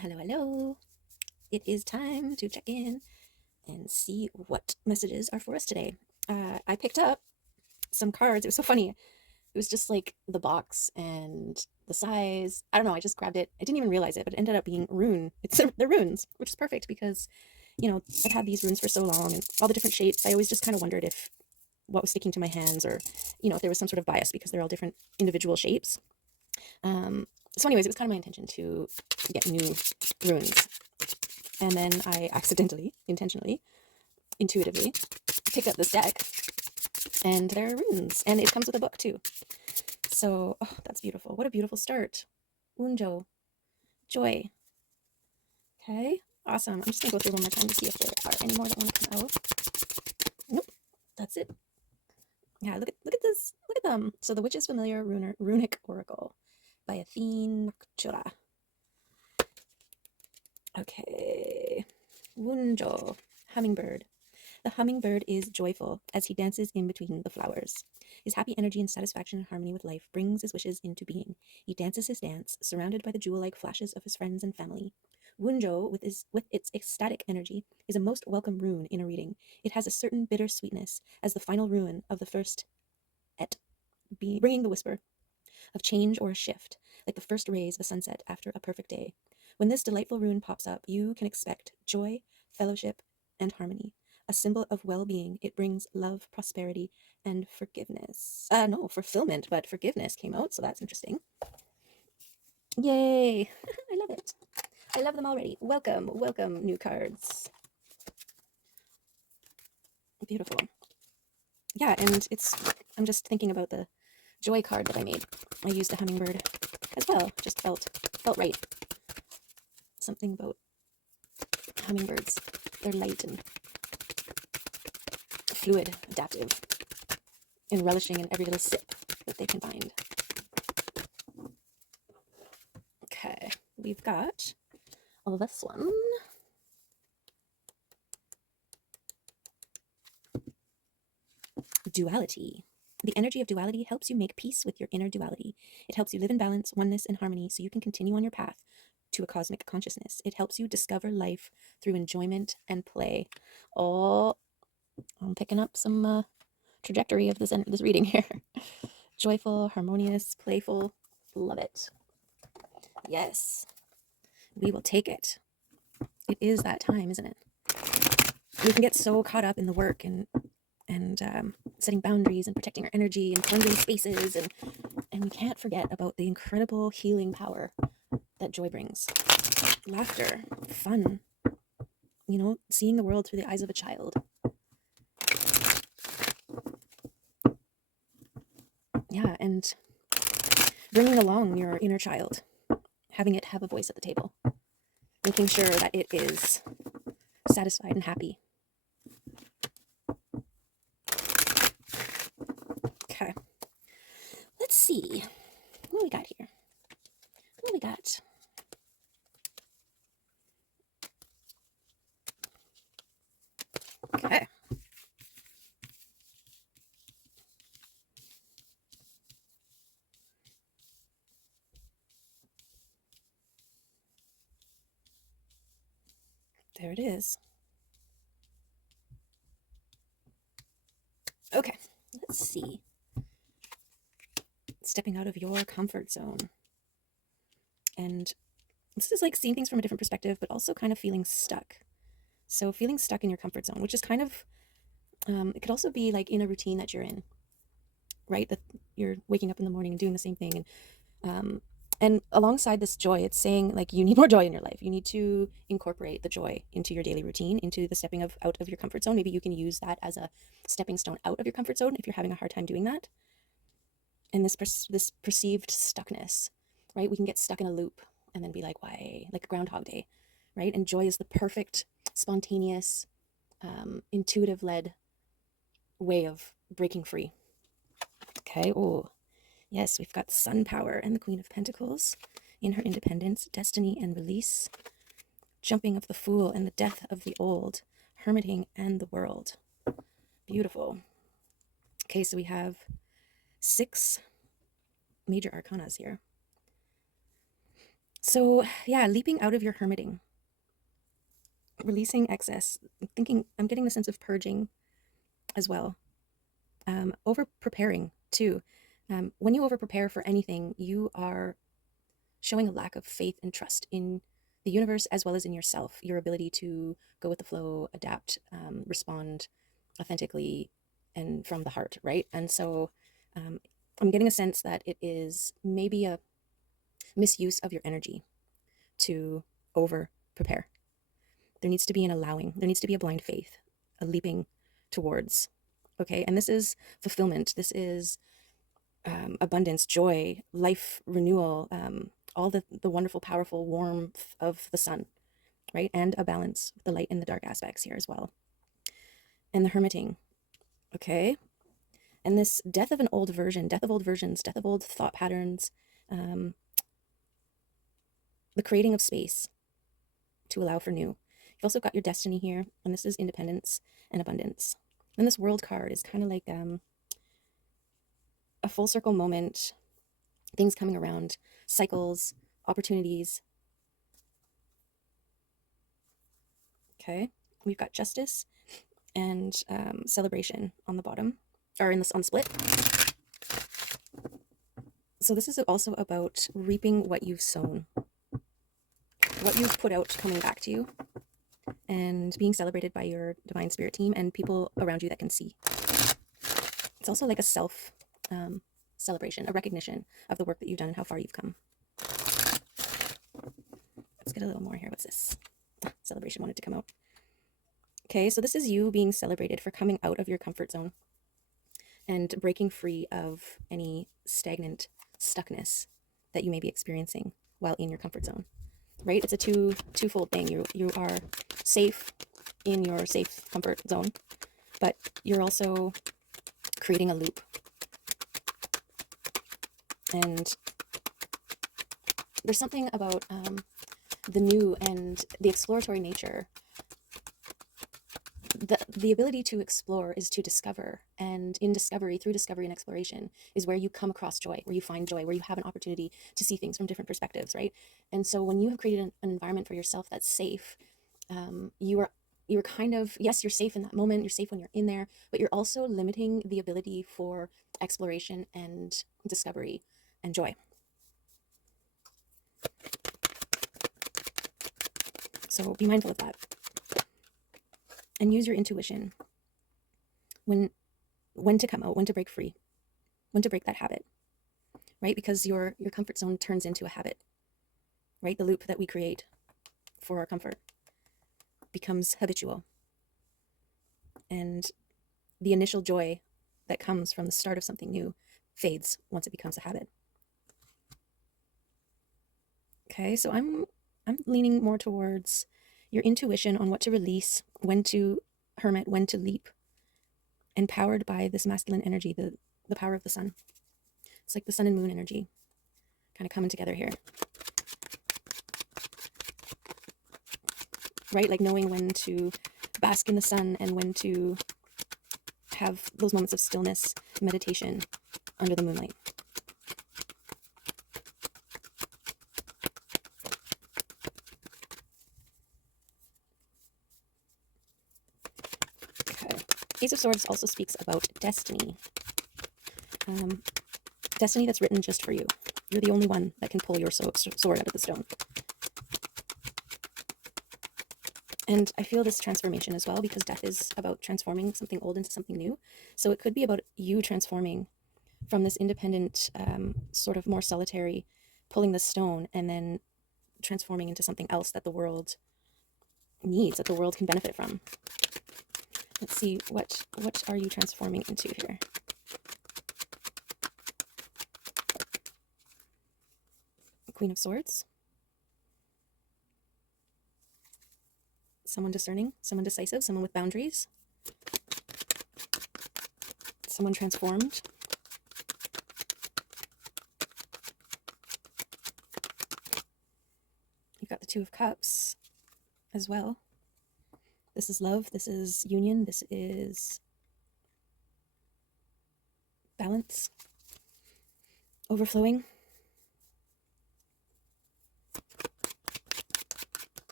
Hello, hello. It is time to check in and see what messages are for us today. I picked up some cards. It was so funny. It was just like the box and the size. I don't know. I just grabbed it. I didn't even realize it, but it ended up being rune. They're runes, which is perfect because, I've had these runes for so long and all the different shapes. I always just kind of wondered if what was sticking to my hands or, if there was some sort of bias because they're all different individual shapes. Um, so, anyways, it was kind of my intention to get new runes. And then I accidentally, intentionally, intuitively picked up this deck and there are runes. And it comes with a book too. So, oh, that's beautiful. What a beautiful start. Unjo. Joy. Okay. Awesome. I'm just going to go through one more time to see if there are any more that want to come out. Nope. That's it. Yeah, look at this. Look at them. So the Witch's Familiar Runic Oracle by Athene Chura. Okay. Wunjo. Hummingbird. The hummingbird is joyful as he dances in between the flowers. His happy energy and satisfaction and harmony with life brings his wishes into being. He dances his dance, surrounded by the jewel-like flashes of his friends and family. Wunjo, with its ecstatic energy, is a most welcome rune in a reading. It has a certain bitter sweetness as the final rune of the first et, bringing the whisper of change or a shift, like the first rays of a sunset after a perfect day. When this delightful rune pops up, you can expect joy, fellowship, and harmony. A symbol of well-being, it brings love, prosperity, and forgiveness. No, fulfillment, but forgiveness came out, so that's interesting. Yay! I love it. I love them already. Welcome, welcome, new cards. Beautiful. Yeah, and I'm just thinking about the joy card that I made. I used the hummingbird as well. Just felt right. Something about hummingbirds. They're light and fluid, adaptive, and relishing in every little sip that they can find. Okay, we've got this one. Duality. The energy of duality helps you make peace with your inner duality. It helps you live in balance, oneness, and harmony so you can continue on your path to a cosmic consciousness. It helps you discover life through enjoyment and play. Oh, I'm picking up some trajectory of this reading here. Joyful, harmonious, playful. Love it. Yes, we will take it. It is that time, isn't it? We can get so caught up in the work and setting boundaries and protecting our energy and cleansing spaces, and we can't forget about the incredible healing power that joy brings. Laughter, fun, seeing the world through the eyes of a child. Yeah, and bringing along your inner child, having it have a voice at the table, making sure that it is satisfied and happy. Okay, let's see what we got here. What we got? Okay. There it is. Okay, let's see. Stepping out of your comfort zone. And this is like seeing things from a different perspective, but also kind of feeling stuck. So feeling stuck in your comfort zone, which is kind of, it could also be like in a routine that you're in, right? That you're waking up in the morning and doing the same thing. And alongside this joy, it's saying like you need more joy in your life. You need to incorporate the joy into your daily routine, into the stepping out of your comfort zone. Maybe you can use that as a stepping stone out of your comfort zone if you're having a hard time doing that. And this perceived stuckness, right? We can get stuck in a loop and then be like, why? Like a Groundhog Day, right? And joy is the perfect, spontaneous, intuitive led way of breaking free. Okay. Oh, yes, we've got Sun Power and the Queen of Pentacles in her independence, destiny and release, jumping of the Fool and the death of the old, hermiting and the world. Beautiful. Okay, so we have 6 major arcanas here. So yeah, leaping out of your hermiting, releasing excess, I'm getting the sense of purging as well. Over preparing too. When you over prepare for anything, you are showing a lack of faith and trust in the universe as well as in yourself, your ability to go with the flow, adapt, respond authentically and from the heart, right? And so I'm getting a sense that it is maybe a misuse of your energy to over prepare. There needs to be an allowing, there needs to be a blind faith, a leaping towards. Okay, and this is fulfillment. This is abundance, joy, life renewal, all the wonderful, powerful warmth of the sun, right? And a balance, the light and the dark aspects here as well. And the hermiting, okay? And this death of an old version, death of old versions, death of old thought patterns, um, the creating of space to allow for new. You've also got your destiny here, and this is independence and abundance. And this world card is kind of like a full circle moment, things coming around, cycles, opportunities. Okay, we've got justice and celebration on the bottom, or in this on the split. So this is also about reaping what you've sown, what you've put out coming back to you, and being celebrated by your divine spirit team and people around you that can see. It's also like a self celebration, a recognition of the work that you've done and how far you've come. Let's get a little more here. What's this? Celebration wanted to come out. Okay, so this is you being celebrated for coming out of your comfort zone and breaking free of any stagnant stuckness that you may be experiencing while in your comfort zone, right? It's a twofold thing. You are safe in your safe comfort zone, but you're also creating a loop. And there's something about the new and the exploratory nature. The ability to explore is to discover, and in discovery, through discovery and exploration, is where you come across joy, where you find joy, where you have an opportunity to see things from different perspectives, right? And so when you have created an environment for yourself that's safe, you're kind of, yes, you're safe in that moment, you're safe when you're in there, but you're also limiting the ability for exploration and discovery and joy. So be mindful of that. And use your intuition when to come out, when to break free, when to break that habit, right? Because your comfort zone turns into a habit, right? The loop that we create for our comfort becomes habitual. And the initial joy that comes from the start of something new fades once it becomes a habit. Okay, so I'm leaning more towards your intuition on what to release, when to hermit, when to leap, empowered by this masculine energy, the power of the sun. It's like the sun and moon energy kind of coming together here. Right? Like knowing when to bask in the sun and when to have those moments of stillness, meditation under the moonlight. Okay. Ace of Swords also speaks about destiny. Destiny that's written just for you. You're the only one that can pull your sword out of the stone. And I feel this transformation as well, because death is about transforming something old into something new. So it could be about you transforming from this independent, sort of more solitary, pulling the stone, and then transforming into something else that the world needs, that the world can benefit from. Let's see, what are you transforming into here? Queen of Swords. Someone discerning, someone decisive, someone with boundaries, someone transformed. You've got the Two of Cups as well. This is love, this is union, this is balance, overflowing.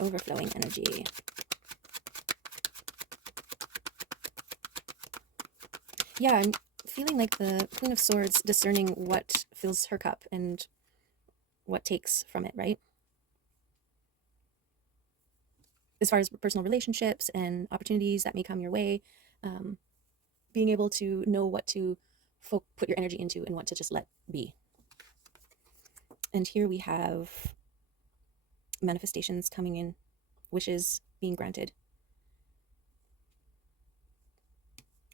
overflowing energy. Yeah, I'm feeling like the Queen of Swords discerning what fills her cup and what takes from it, right? As far as personal relationships and opportunities that may come your way, being able to know what to put your energy into and what to just let be. And here we have manifestations coming in, wishes being granted.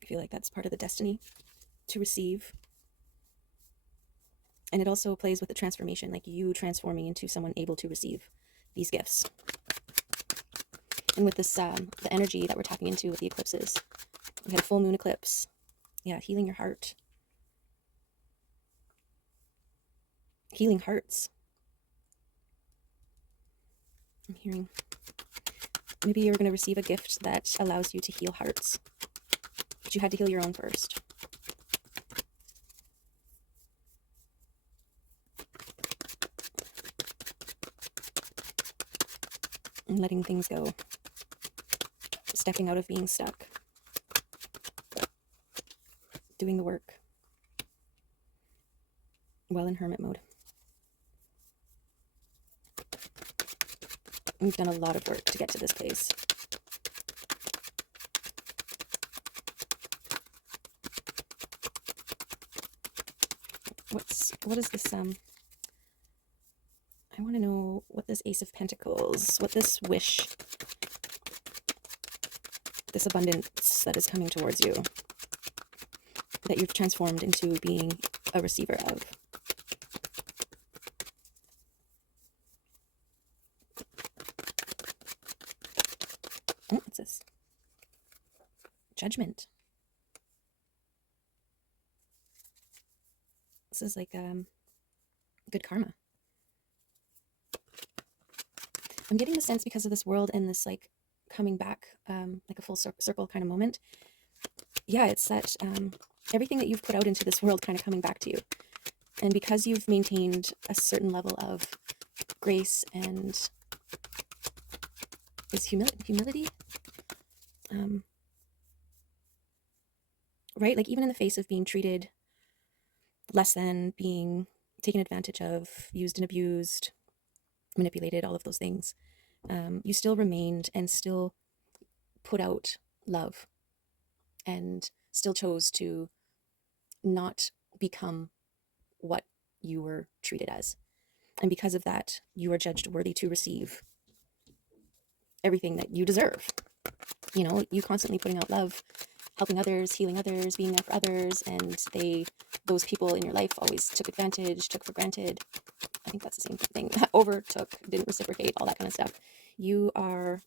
I feel like that's part of the destiny to receive. And it also plays with the transformation, like you transforming into someone able to receive these gifts. And with this, the energy that we're tapping into with the eclipses, we had a full moon eclipse. Yeah, healing your heart. Healing hearts. I'm hearing maybe you're going to receive a gift that allows you to heal hearts, but you had to heal your own first. And letting things go. Stepping out of being stuck. Doing the work. Well in hermit mode. We've done a lot of work to get to this place. What is this, I want to know what this Ace of Pentacles, what this wish, this abundance that is coming towards you, that you've transformed into being a receiver of. Oh, what's this? Judgment. This is like good karma. I'm getting the sense because of this world and this like coming back, like a full circle kind of moment. Yeah, it's that everything that you've put out into this world kind of coming back to you. And because you've maintained a certain level of grace and is humility, right? Like even in the face of being treated less than, being taken advantage of, used and abused, manipulated, all of those things, you still remained and still put out love and still chose to not become what you were treated as. And because of that, you are judged worthy to receive everything that you deserve. You know, you constantly putting out love, helping others, healing others, being there for others, and those people in your life always took advantage, took for granted. I think that's the same thing. Overtook, didn't reciprocate, all that kind of stuff. Your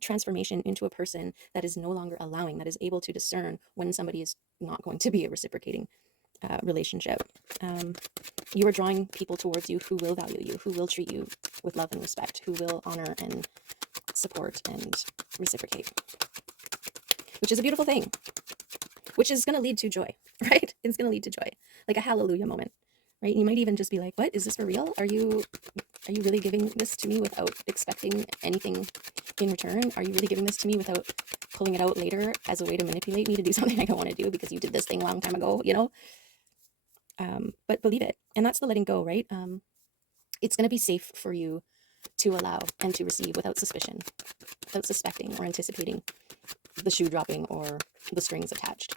transformation into a person that is no longer allowing, that is able to discern when somebody is not going to be a reciprocating relationship. You are drawing people towards you who will value you, who will treat you with love and respect, who will honor and support and reciprocate, which is a beautiful thing, which is going to lead to joy, right? It's going to lead to joy, like a hallelujah moment, right? You might even just be like, what, is this for real? Are you really giving this to me without expecting anything in return? Are you really giving this to me without pulling it out later as a way to manipulate me to do something I don't want to do because you did this thing a long time ago, you know? But believe it. And that's the letting go, right? It's going to be safe for you to allow and to receive without suspicion, without suspecting or anticipating the shoe dropping or the strings attached.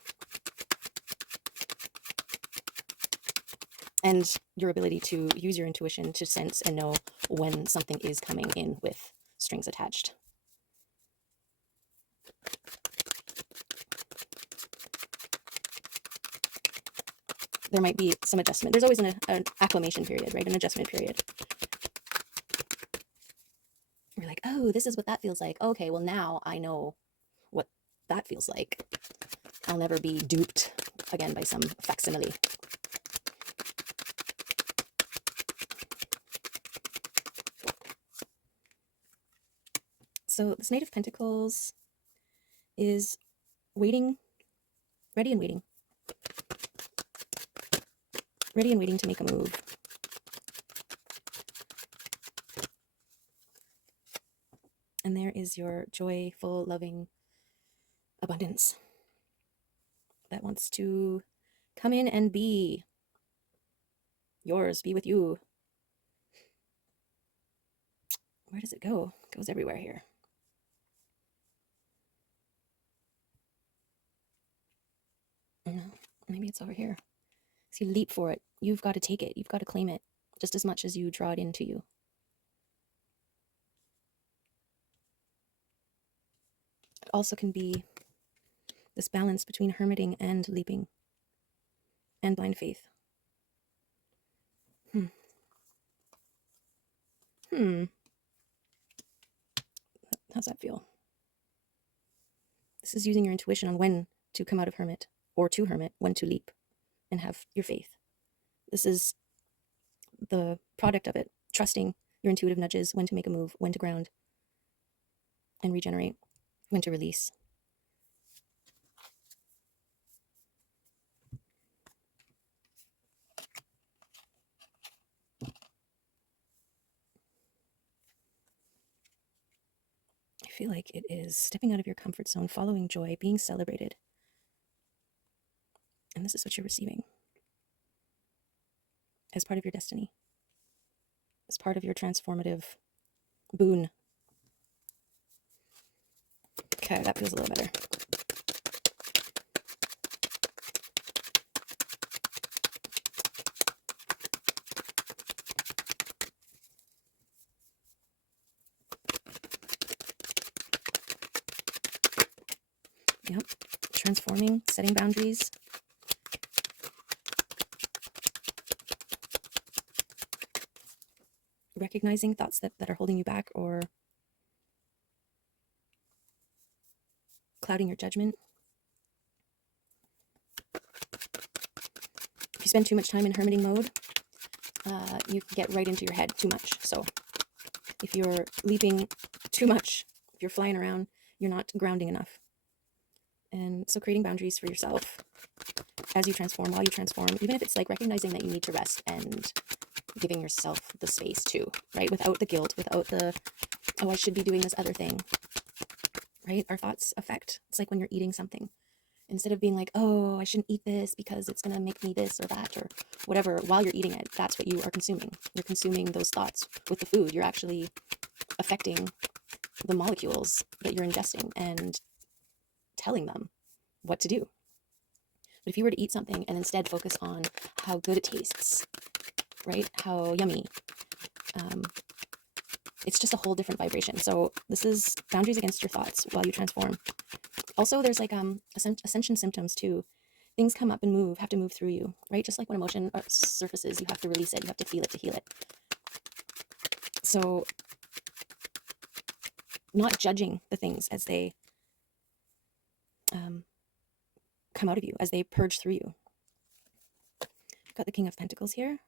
And your ability to use your intuition to sense and know when something is coming in with strings attached. There might be some adjustment. There's always an acclimation period, right? An adjustment period. You're like, oh, this is what that feels like. Okay, well now I know what that feels like. I'll never be duped again by some facsimile. So this Knight of Pentacles is waiting, ready and waiting. Ready and waiting to make a move. And there is your joyful, loving abundance that wants to come in and be yours, be with you. Where does it go? It goes everywhere here. No, maybe it's over here. So you leap for it. You've got to take it. You've got to claim it just as much as you draw it into you. It also can be this balance between hermiting and leaping and blind faith. How's that feel? This is using your intuition on when to come out of hermit, or to hermit, when to leap and have your faith. This is the product of it, trusting your intuitive nudges, when to make a move, when to ground and regenerate, when to release. I feel like it is stepping out of your comfort zone, following joy, being celebrated. And this is what you're receiving as part of your destiny, as part of your transformative boon. Okay, that feels a little better. Yep, transforming, setting boundaries. Recognizing thoughts that are holding you back or clouding your judgment. If you spend too much time in hermiting mode, you can get right into your head too much. So if you're leaping too much, if you're flying around, you're not grounding enough. And so creating boundaries for yourself as you transform, while you transform, even if it's like recognizing that you need to rest and giving yourself the space too, right? Without the guilt, without the, oh, I should be doing this other thing, right? Our thoughts affect. It's like when you're eating something. Instead of being like, oh, I shouldn't eat this because it's going to make me this or that or whatever, while you're eating it, that's what you are consuming. You're consuming those thoughts with the food. You're actually affecting the molecules that you're ingesting and telling them what to do. But if you were to eat something and instead focus on how good it tastes, right? How yummy. It's just a whole different vibration. So this is boundaries against your thoughts while you transform. Also, there's like ascension symptoms too. Things come up and move, have to move through you, right? Just like when emotion surfaces, you have to release it. You have to feel it to heal it. So not judging the things as they come out of you, as they purge through you. I've got the King of Pentacles here.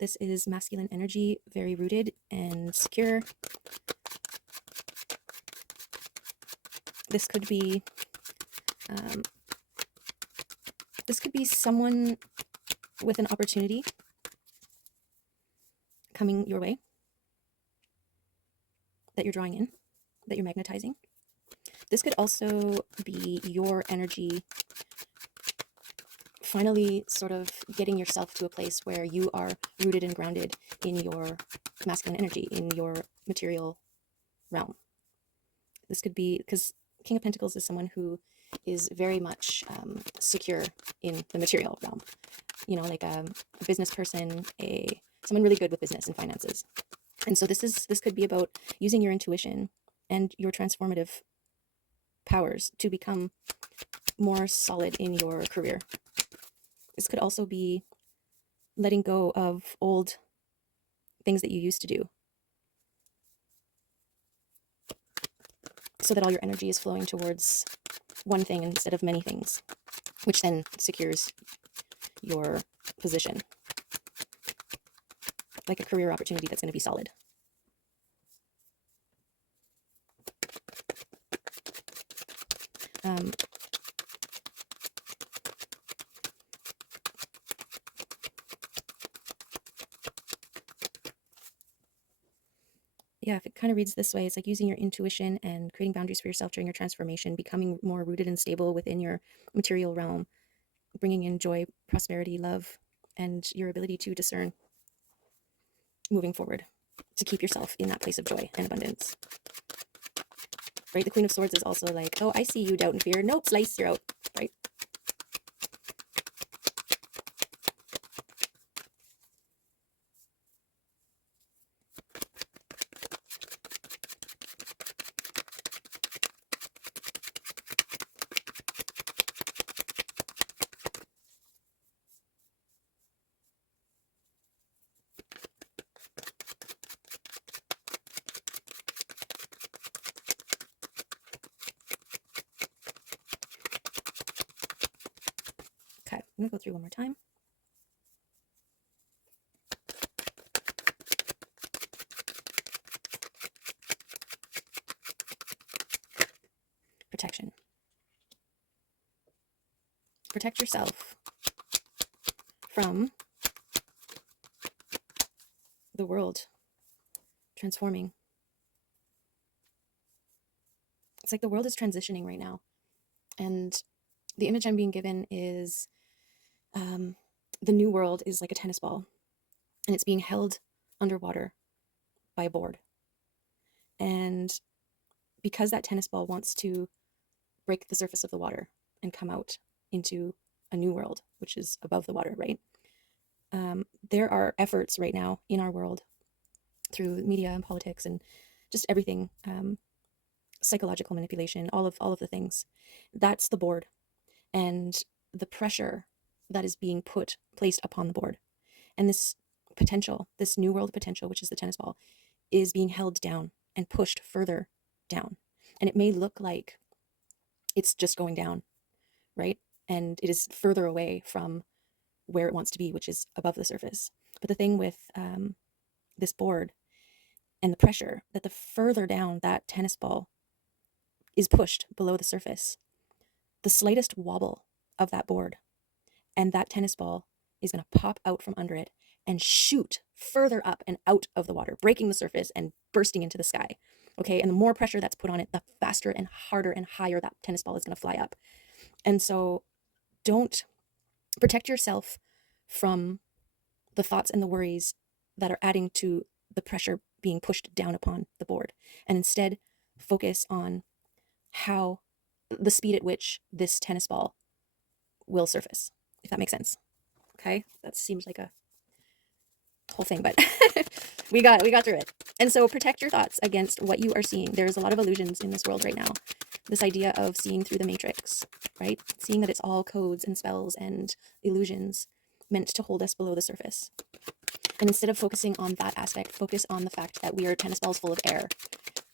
This is masculine energy, very rooted and secure. This could be someone with an opportunity coming your way that you're drawing in, that you're magnetizing. This could also be your energy finally sort of getting yourself to a place where you are rooted and grounded in your masculine energy, in your material realm. This could be, because King of Pentacles is someone who is very much secure in the material realm. You know, like a business person, someone really good with business and finances. And so this could be about using your intuition and your transformative powers to become more solid in your career. This could also be letting go of old things that you used to do, so that all your energy is flowing towards one thing instead of many things, which then secures your position, like a career opportunity that's going to be solid. yeah, if it kind of reads this way, it's like using your intuition and creating boundaries for yourself during your transformation, becoming more rooted and stable within your material realm, bringing in joy, prosperity, love, and your ability to discern moving forward to keep yourself in that place of joy and abundance. Right? The Queen of Swords is also like, oh, I see you, doubt and fear. Nope, slice, you're out. Right? Okay, I'm gonna go through one more time. Protection. Protect yourself from the world transforming. It's like the world is transitioning right now. And the image I'm being given is the new world is like a tennis ball, and it's being held underwater by a board. And because that tennis ball wants to break the surface of the water and come out into a new world, which is above the water, right? There are efforts right now in our world through media and politics and just everything, psychological manipulation, all of the things. That's the board, and the pressure that is being placed upon the board, and this potential, this new world potential, which is the tennis ball, is being held down and pushed further down. And it may look like it's just going down, right? And it is further away from where it wants to be, which is above the surface. But the thing with this board and the pressure, that the further down that tennis ball is pushed below the surface, the slightest wobble of that board and that tennis ball is going to pop out from under it and shoot further up and out of the water, breaking the surface and bursting into the sky. Okay. And the more pressure that's put on it, the faster and harder and higher that tennis ball is going to fly up. And so don't protect yourself from the thoughts and the worries that are adding to the pressure being pushed down upon the board, and instead focus on how the speed at which this tennis ball will surface, if that makes sense. Okay, that seems like a whole thing, but we got through it. And so protect your thoughts against what you are seeing. There's a lot of illusions in this world right now. This idea of seeing through the matrix, right? Seeing that it's all codes and spells and illusions meant to hold us below the surface. And instead of focusing on that aspect, focus on the fact that we are tennis balls full of air,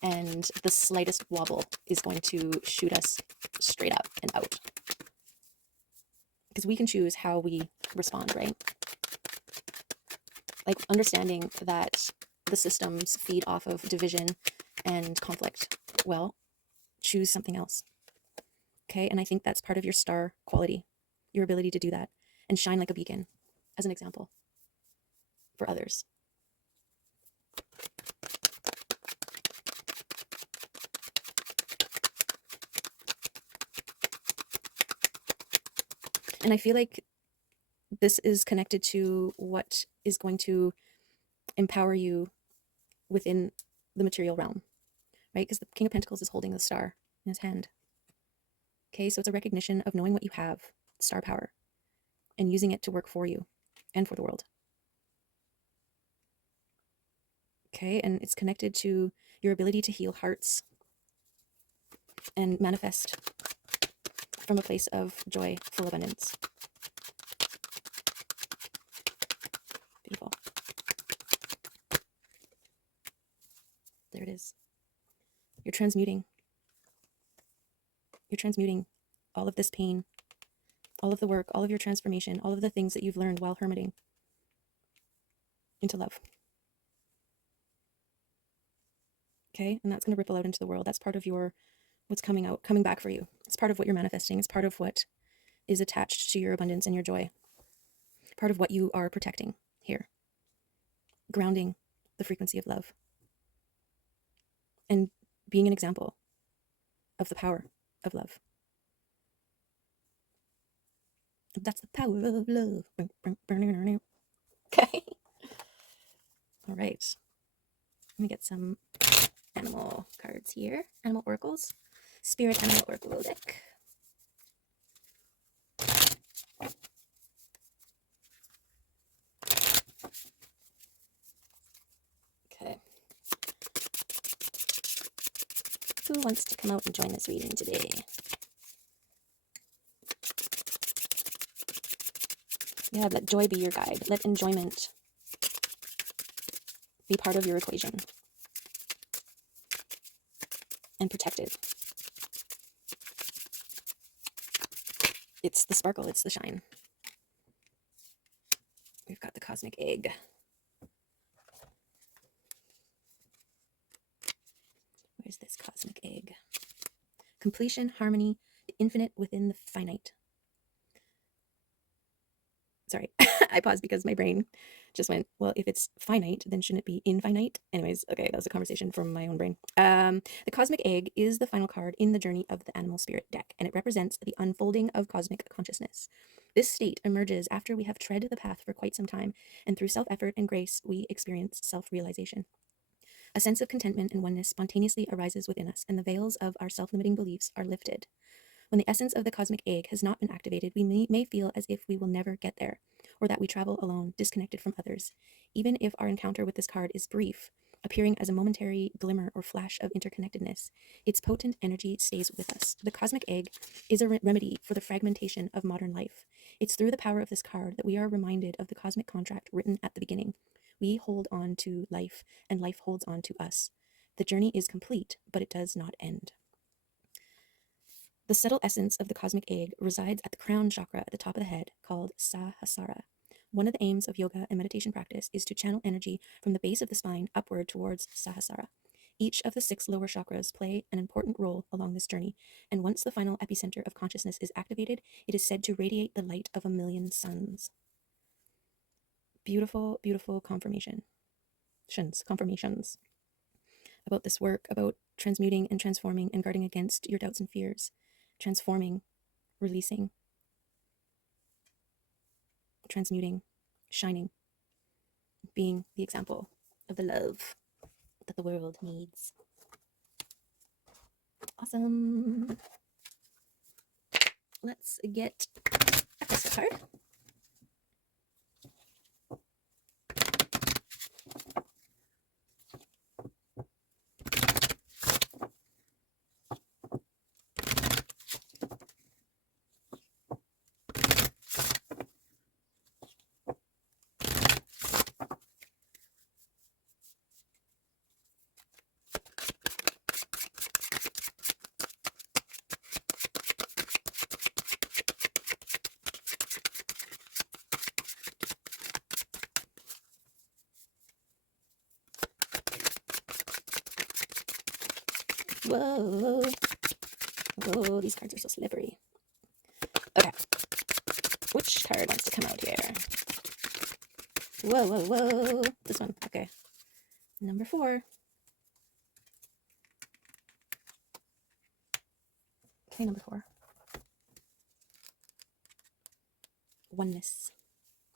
and the slightest wobble is going to shoot us straight up and out. Because we can choose how we respond, right? Like understanding that the systems feed off of division and conflict. Well, choose something else. Okay. And I think that's part of your star quality, your ability to do that and shine like a beacon as an example for others. And I feel like this is connected to what is going to empower you within the material realm, right? Because the King of Pentacles is holding the star in his hand. Okay, so it's a recognition of knowing what you have, star power, and using it to work for you and for the world. Okay, and it's connected to your ability to heal hearts and manifest from a place of joy, full abundance. Beautiful. There it is. You're transmuting. You're transmuting all of this pain, all of the work, all of your transformation, all of the things that you've learned while hermiting into love. Okay, and that's going to ripple out into the world. That's part of your what's coming back for you. It's part of what you're manifesting. It's part of what is attached to your abundance and your joy. Part of what you are protecting here. Grounding the frequency of love. and being an example of the power of love. That's the power of love. Okay. All right. Let me get some animal cards here. Animal oracles. Spirit animal oracle deck. Okay. Who wants to come out and join this reading today? Yeah, let joy be your guide. Let enjoyment be part of your equation and protect it. It's the sparkle, it's the shine. We've got the cosmic egg. Where's this cosmic egg? Completion, harmony, the infinite within the finite. Sorry, I paused because my brain just went, well, if it's finite, then shouldn't it be infinite? Anyways, okay, that was a conversation from my own brain. The cosmic egg is the final card in the journey of the animal spirit deck, and it represents the unfolding of cosmic consciousness. This state emerges after we have tread the path for quite some time, and through self-effort and grace, we experience self-realization. A sense of contentment and oneness spontaneously arises within us, and the veils of our self-limiting beliefs are lifted. When the essence of the cosmic egg has not been activated, we may feel as if we will never get there, or that we travel alone, disconnected from others. Even if our encounter with this card is brief, appearing as a momentary glimmer or flash of interconnectedness, its potent energy stays with us. The cosmic egg is a remedy for the fragmentation of modern life. It's through the power of this card that we are reminded of the cosmic contract written at the beginning. We hold on to life, and life holds on to us. The journey is complete, but it does not end. The subtle essence of the cosmic egg resides at the crown chakra at the top of the head, called Sahasrara. One of the aims of yoga and meditation practice is to channel energy from the base of the spine upward towards Sahasrara. Each of the 6 lower chakras play an important role along this journey, and once the final epicenter of consciousness is activated, it is said to radiate the light of 1,000,000 suns. Beautiful, beautiful confirmations about this work, about transmuting and transforming and guarding against your doubts and fears, transforming, releasing, transmuting, shining, being the example of the love that the world needs. Awesome. Let's get a crystal card. Whoa. Whoa, these cards are so slippery. Okay. Which card wants to come out here? Whoa, whoa, whoa. This one. Okay. Number 4. Okay, number 4. Oneness.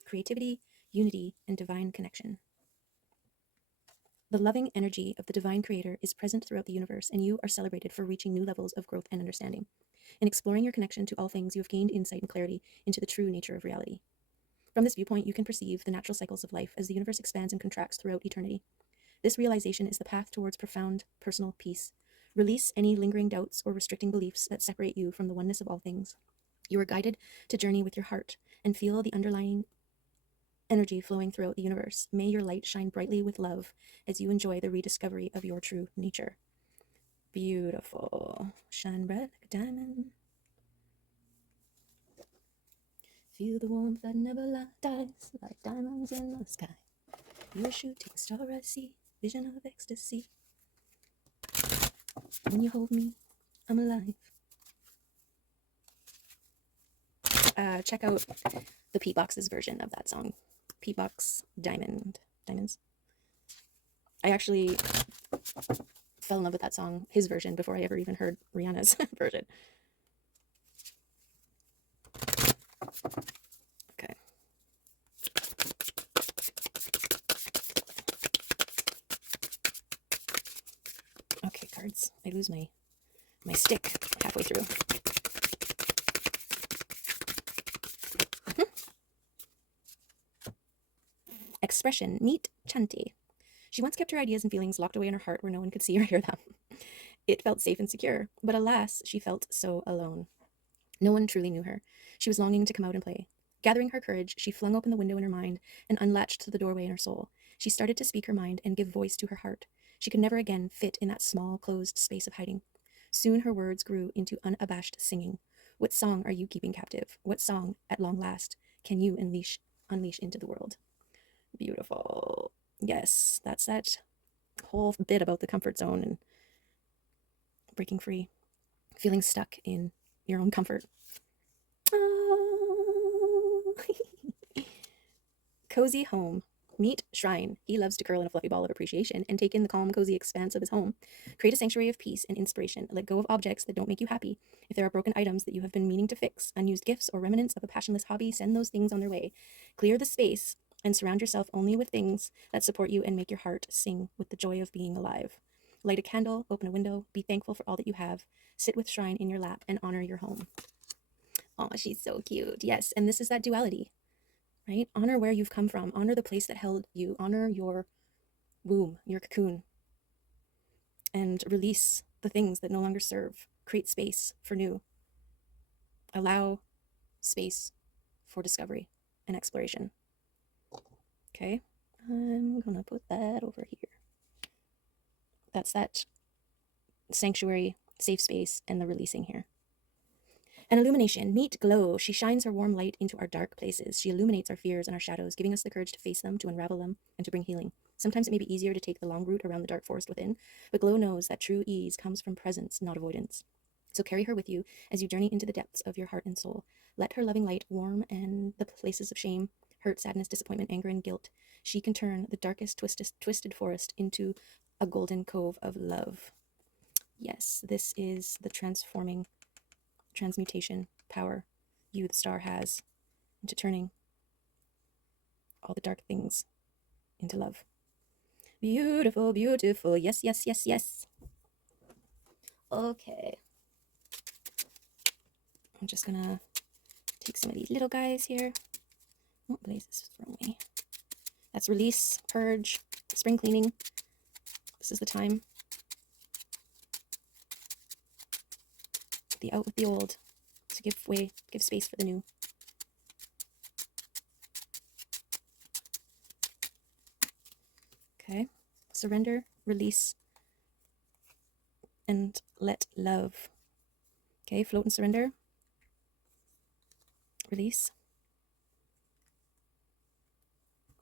Creativity, unity, and divine connection. The loving energy of the divine creator is present throughout the universe, and you are celebrated for reaching new levels of growth and understanding. In exploring your connection to all things, you have gained insight and clarity into the true nature of reality. From this viewpoint, you can perceive the natural cycles of life as the universe expands and contracts throughout eternity. This realization is the path towards profound personal peace. Release any lingering doubts or restricting beliefs that separate you from the oneness of all things. You are guided to journey with your heart and feel the underlying energy flowing throughout the universe. May your light shine brightly with love as you enjoy the rediscovery of your true nature. Beautiful. Shine bright like a diamond. Feel the warmth that never dies, like diamonds in the sky. You're a shooting star I see, vision of ecstasy. When you hold me, I'm alive. Check out the Pete Box's version of that song. Pete Box Diamonds. I actually fell in love with that song, his version, before I ever even heard Rihanna's version. Okay. Okay, cards. I lose my stick halfway through. Expression. Meet Chanti. She once kept her ideas and feelings locked away in her heart where no one could see or hear them. It felt safe and secure, but alas, she felt so alone. No one truly knew her. She was longing to come out and play. Gathering her courage, she flung open the window in her mind and unlatched the doorway in her soul. She started to speak her mind and give voice to her heart. She could never again fit in that small, closed space of hiding. Soon her words grew into unabashed singing. What song are you keeping captive? What song, at long last, can you unleash into the world? Beautiful. Yes, that's that whole bit about the comfort zone and breaking free, feeling stuck in your own comfort. Cozy home. Meet Shrine. He loves to curl in a fluffy ball of appreciation and take in the calm, cozy expanse of his home. Create a sanctuary of peace and inspiration. Let go of objects that don't make you happy. If there are broken items that you have been meaning to fix, unused gifts, or remnants of a passionless hobby, send those things on their way. Clear the space and surround yourself only with things that support you and make your heart sing with the joy of being alive. Light a candle, open a window, be thankful for all that you have. Sit with Shrine in your lap and honor your home. Oh, she's so cute. Yes, and this is that duality. Right? Honor where you've come from. Honor the place that held you. Honor your womb, your cocoon. And release the things that no longer serve. Create space for new. Allow space for discovery and exploration. Okay? I'm gonna put that over here. That's that sanctuary, safe space, and the releasing here. An illumination. Meet Glow. She shines her warm light into our dark places. She illuminates our fears and our shadows, giving us the courage to face them, to unravel them, and to bring healing. Sometimes it may be easier to take the long route around the dark forest within, but Glow knows that true ease comes from presence, not avoidance. So carry her with you as you journey into the depths of your heart and soul. Let her loving light warm and the places of shame, hurt, sadness, disappointment, anger, and guilt. She can turn the darkest, twisted forest into a golden cove of love. Yes, this is the transmutation power you, the star, has into turning all the dark things into love. Beautiful, beautiful. Yes, yes, yes, yes. Okay. I'm just gonna take some of these little guys here. Oh, Blaze is throwing me. That's release, purge, spring cleaning. This is the time. The out with the old, to give space for the new. Okay, surrender, release, and let love. Okay, float and surrender. Release.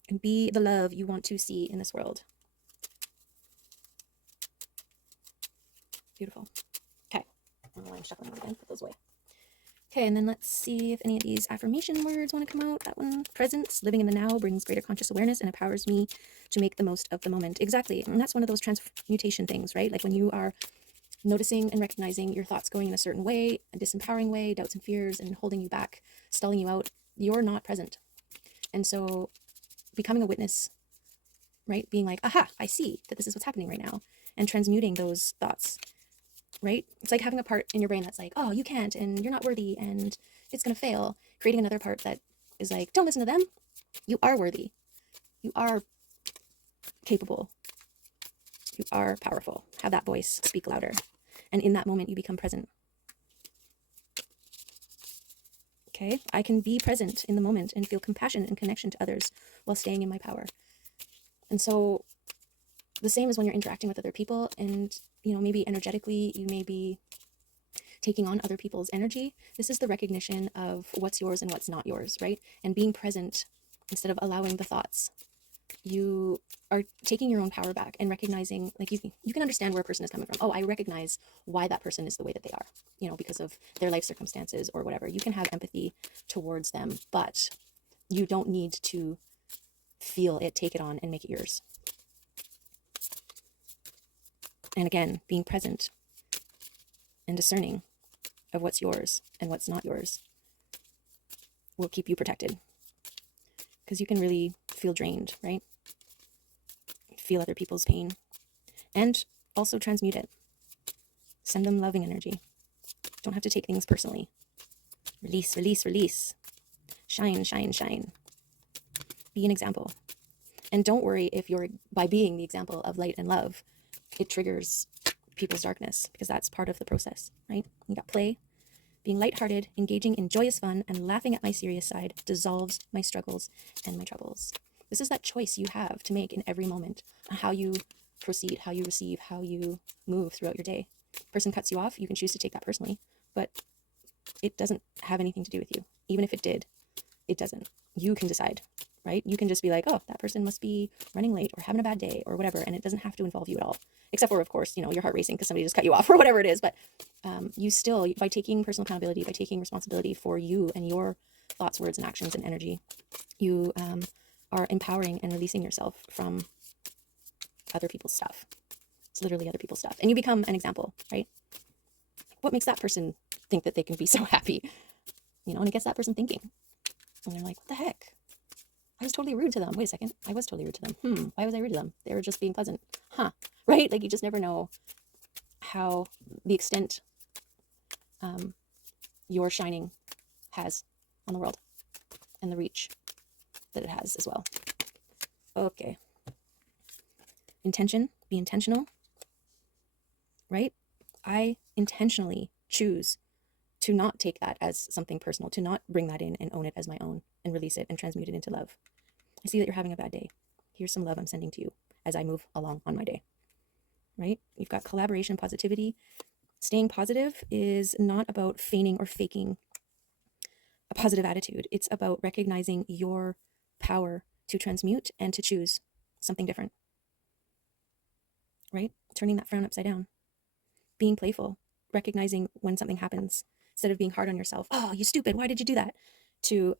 And be the love you want to see in this world. Beautiful. Okay, I'm shuffling them again, put those away. Okay, and then let's see if any of these affirmation words want to come out. That one, presence, living in the now brings greater conscious awareness and empowers me to make the most of the moment. Exactly, and that's one of those transmutation things, right? Like when you are noticing and recognizing your thoughts going in a certain way, a disempowering way, doubts and fears, and holding you back, stalling you out, you're not present. And so becoming a witness, right? Being like, aha, I see that this is what's happening right now, and transmuting those thoughts. Right? It's like having a part in your brain that's like, oh, you can't, and you're not worthy, and it's going to fail. Creating another part that is like, don't listen to them. You are worthy. You are capable. You are powerful. Have that voice speak louder. And in that moment, you become present. Okay? I can be present in the moment and feel compassion and connection to others while staying in my power. And so the same as when you're interacting with other people and, maybe energetically, you may be taking on other people's energy. This is the recognition of what's yours and what's not yours, right? And being present instead of allowing the thoughts. You are taking your own power back and recognizing, like you can understand where a person is coming from. Oh, I recognize why that person is the way that they are, because of their life circumstances or whatever. You can have empathy towards them, but you don't need to feel it, take it on, and make it yours. And again, being present and discerning of what's yours and what's not yours will keep you protected. Because you can really feel drained, right? Feel other people's pain and also transmute it. Send them loving energy. Don't have to take things personally. Release, release, release. Shine, shine, shine. Be an example. And don't worry if you're, by being the example of light and love, it triggers people's darkness, because that's part of the process, right? You got play. Being lighthearted, engaging in joyous fun, and laughing at my serious side dissolves my struggles and my troubles. This is that choice you have to make in every moment on how you proceed, how you receive, how you move throughout your day. Person cuts you off, you can choose to take that personally, but it doesn't have anything to do with you. Even if it did, it doesn't. You can decide, right? You can just be like, oh, that person must be running late or having a bad day or whatever, and it doesn't have to involve you at all. Except for, of course, your heart racing because somebody just cut you off or whatever it is. But you still, by taking personal accountability, by taking responsibility for you and your thoughts, words, and actions and energy, you are empowering and releasing yourself from other people's stuff. It's literally other people's stuff. And you become an example, right? What makes that person think that they can be so happy? And it gets that person thinking. And they're like, what the heck? I was totally rude to them. Wait a second. I was totally rude to them. Why was I rude to them? They were just being pleasant. Right? Like, you just never know how the extent your shining has on the world and the reach that it has as well. Okay. Intention. Be intentional. Right? I intentionally choose to not take that as something personal, to not bring that in and own it as my own and release it and transmute it into love. I see that you're having a bad day. Here's some love I'm sending to you as I move along on my day. Right? You've got collaboration, positivity. Staying positive is not about feigning or faking a positive attitude. It's about recognizing your power to transmute and to choose something different. Right? Turning that frown upside down. Being playful. Recognizing when something happens instead of being hard on yourself. Oh, you stupid. Why did you do that? To,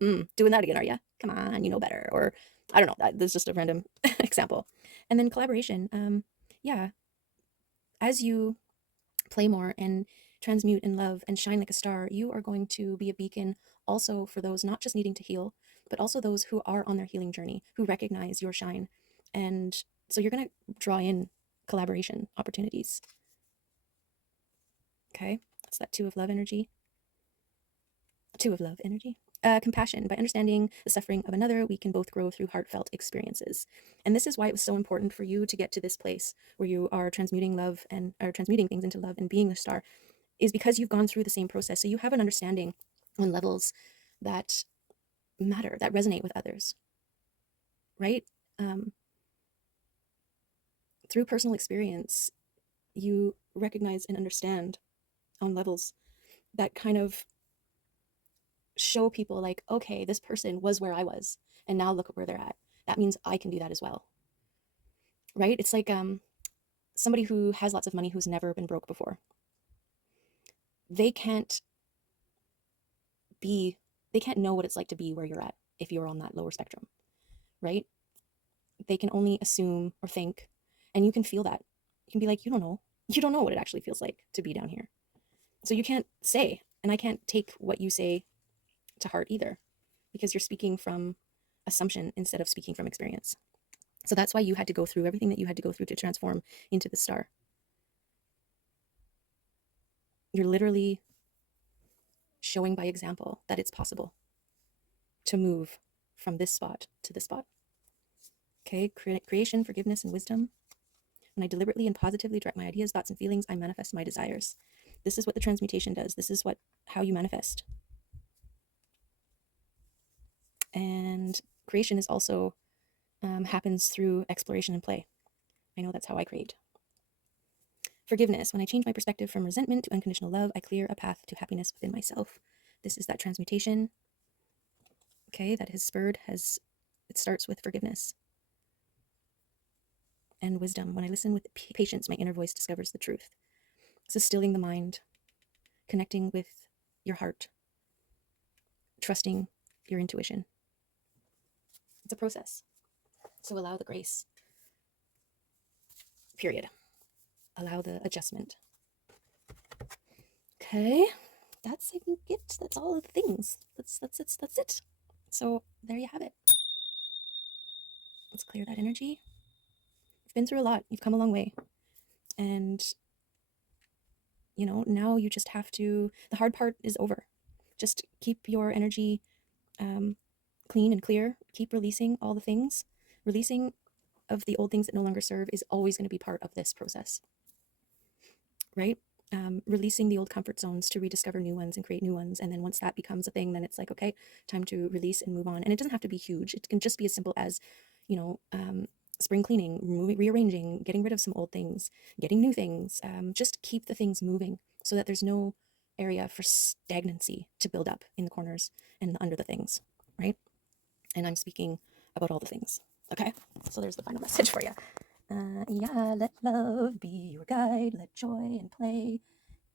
doing that again, are you? Come on, you know better. Or, I don't know. That's just a random example. And then collaboration. As you play more and transmute and love and shine like a star, you are going to be a beacon also for those not just needing to heal, but also those who are on their healing journey, who recognize your shine. And so you're going to draw in collaboration opportunities. Okay, that's that two of love energy. Compassion. By understanding the suffering of another, we can both grow through heartfelt experiences. And this is why it was so important for you to get to this place where you are transmuting love and are transmuting things into love and being the star, is because you've gone through the same process. So you have an understanding on levels that matter, that resonate with others, right? Through personal experience, you recognize and understand on levels that kind of show people like, okay, this person was where I was, and now look at where they're at. That means I can do that as well, right? It's like somebody who has lots of money who's never been broke before. They can't know what it's like to be where you're at if you're on that lower spectrum, right? They can only assume or think, and you can feel that. You can be like, you don't know what it actually feels like to be down here. So you can't say, and I can't take what you say to heart either, because you're speaking from assumption instead of speaking from experience. So that's why you had to go through everything that you had to go through to transform into the star. You're literally showing by example that it's possible to move from this spot to this spot. Okay, creation, forgiveness, and wisdom. When I deliberately and positively direct my ideas, thoughts, and feelings, I manifest my desires. This is what the transmutation does. This is how you manifest. And creation is also happens through exploration and play. I know that's how I create. Forgiveness. When I change my perspective from resentment to unconditional love, I clear a path to happiness within myself. This is that transmutation, okay, that it starts with forgiveness. And wisdom. When I listen with patience, my inner voice discovers the truth. This is stilling the mind, connecting with your heart, trusting your intuition. It's a process. So allow the grace. Period. allow the adjustment. Okay, that's, I think, it. That's all of the things. That's it. So there you have it. Let's clear that energy. You've been through a lot. You've come a long way. And, you know, now you just have to, the hard part is over. Just keep your energy clean and clear. Keep releasing all the things. Releasing of the old things that no longer serve is always going to be part of this process, right? Releasing the old comfort zones to rediscover new ones and create new ones. And then once that becomes a thing, then it's like, okay, time to release and move on. And it doesn't have to be huge. It can just be as simple as, you know, spring cleaning, rearranging, getting rid of some old things, getting new things. Just keep the things moving so that there's no area for stagnancy to build up in the corners and under the things, right? And I'm speaking about all the things. Okay, so there's the final message for you. Yeah, let love be your guide. Let joy and play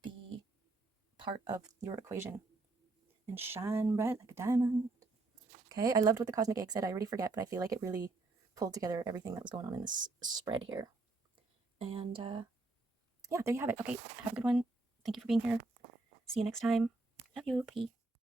be part of your equation. And shine bright like a diamond. Okay, I loved what the Cosmic Egg said. I already forget, but I feel like it really pulled together everything that was going on in this spread here. And yeah, there you have it. Okay, have a good one. Thank you for being here. See you next time. Love you. Peace.